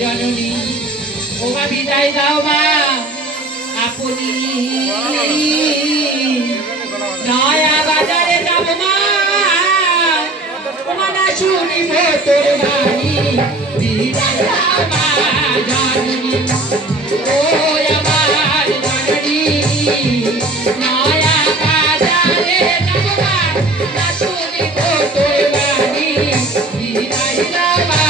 জননী ওমা বিদায় দাও মা আপনি নয়া বাজারে যাব মা ওমা না শুনিব তোর বাণী বিদায় দাও মা জননী ও আমার জননী নয়া বাজারে যাব মা না শুনিব তোর বাণী বিদায় দাও মা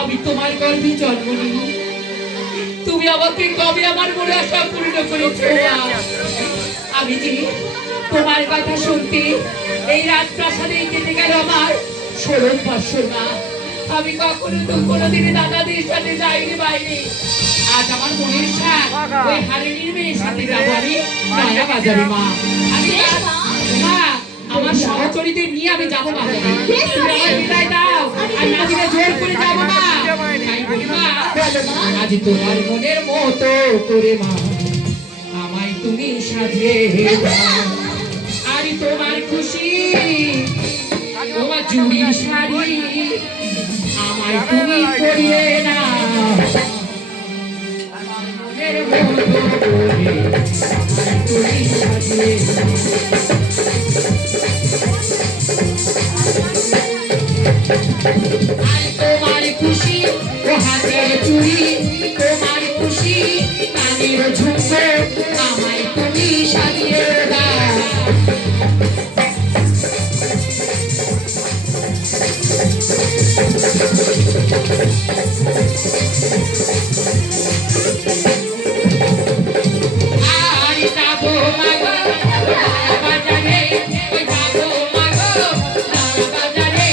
আমি তোমার গর্ভে জন্ম নিই তুমি আমাকে কবে আমার মনে আশা পূর্ণ করেছো আমি যে তোমার কথা শুনতে এই রাজপ্রাসাদে কেটে গেল আমার 16 বছর মা আমি কখনো তো কোনোদিনই দাদাদের সাথে যাইনি বাইরে আজ আমার মনের সাথ ওই হারিনীর মেয়ের সাথে যাবো আমি নয়া বাজারে মা আমি মা আমার সহচরীদের নিয়ে আমি যাবো বাজারে তুমি আমার বিদায় দাও আর না দিলে জোর করে যাবো মা তাই বলি মা আজ তোমার মনের মতো করে মা আমায় তুমি সাজিয়ে দাও আর তোমার খুশি তোমার চুড়ির শাড়ি আমায় তুমি পরিয়ে দাও আমার মনের মতো করে আমায় তুমি সাজিয়ে দাও আর তোমার খুশি ও হাতের চুড়ি তোমার খুশি কানের ঝুমকো আমায় তুমি সাজিয়ে দাও আর যাবো মাগো বাজারে যাবো মাগো বাজারে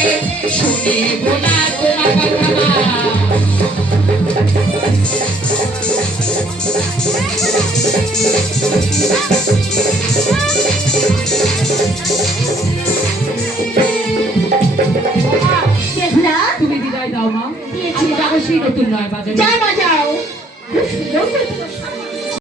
শুনিব না তোমার কথা তুমি বিদায় দাও মা আমি যাবো সেই নতুন নয় বাজারে যাও